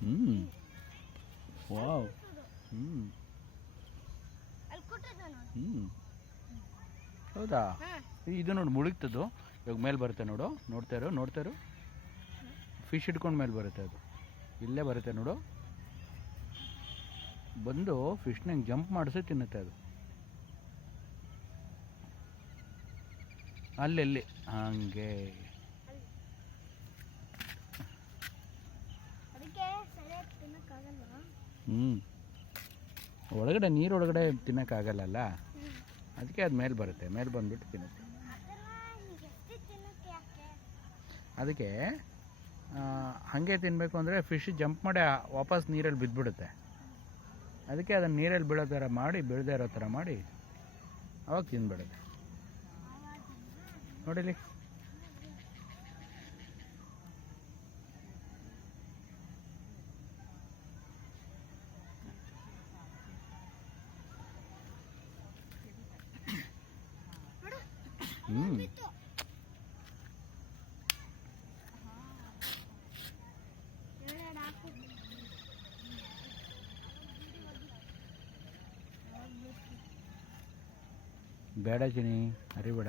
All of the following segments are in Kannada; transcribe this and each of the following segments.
ಹ್ಞೂ ವಾವ್ ಹ್ಞೂ ಹ್ಞೂ ಹೌದಾ ಇದು ನೋಡು ಮುಳುಗ್ತದ್ದು ಇವಾಗ ಮೇಲೆ ಬರುತ್ತೆ ನೋಡು ನೋಡ್ತಾ ಇರು ಫಿಶ್ ಹಿಡ್ಕೊಂಡು ಮೇಲೆ ಬರುತ್ತೆ ಅದು ಇಲ್ಲೇ ಬರುತ್ತೆ ನೋಡು ಬಂದು ಫಿಶ್ನ ಹಿಂಗೆ ಜಂಪ್ ಮಾಡಿಸಿ ತಿನ್ನುತ್ತೆ ಅದು ಅಲ್ಲಿ ಹಂಗೆ ಒಳಗಡೆ ನೀರೊಳಗಡೆ ತಿನ್ನೋಕ್ಕಾಗಲ್ಲ ಅದಕ್ಕೆ ಅದು ಮೇಲೆ ಬರುತ್ತೆ ಮೇಲೆ ಬಂದುಬಿಟ್ಟು ತಿನ್ನುತ್ತೆ ಅದಕ್ಕೆ ಹಾಗೆ ತಿನ್ನಬೇಕು ಅಂದರೆ ಫಿಶ್ ಜಂಪ್ ಮಾಡಿ ವಾಪಸ್ ನೀರಲ್ಲಿ ಬಿದ್ದುಬಿಡುತ್ತೆ ಅದಕ್ಕೆ ಅದನ್ನು ನೀರಲ್ಲಿ ಬೀಳೋ ಥರ ಮಾಡಿ ಬೀಳದೇ ಇರೋ ಥರ ಮಾಡಿ ಅವಾಗ ತಿಂದ್ಬಿಡುತ್ತೆ ನೋಡಿಲಿ ಬೇಡ ಚಿನಿ ಅರಿಬೇಡ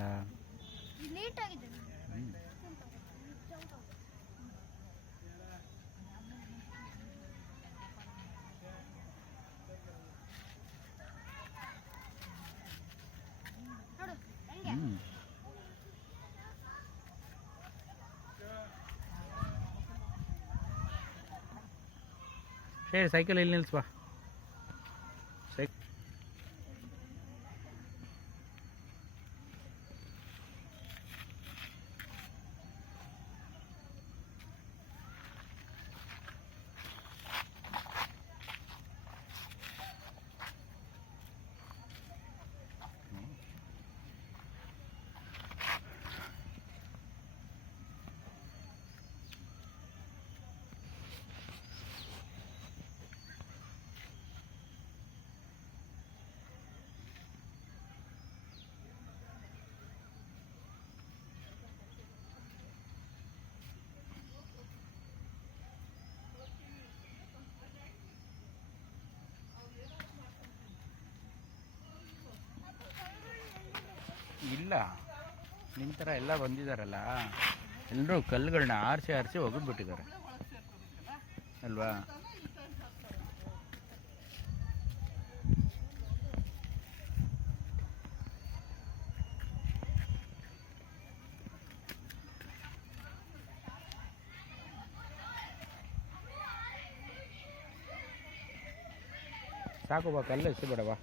ಸರಿ ಸೈಕಲ್ ಇಲ್ಲಿ ನಿಲ್ಲಿಸ್ಬಾ ಇಲ್ಲ ನಿಮ್ಮ ಥರ ಎಲ್ಲ ಬಂದಿದ್ದಾರಲ್ಲ ಎಲ್ಲರೂ ಕಲ್ಲುಗಳನ್ನ ಆರಿಸಿ ಒಗೆದ್ಬಿಟ್ಟಿದ್ದಾರೆ ಅಲ್ವಾ ಸಾಕು ಬಾ ಕಲ್ಲು ಎಸಿ ಬೇಡವಾ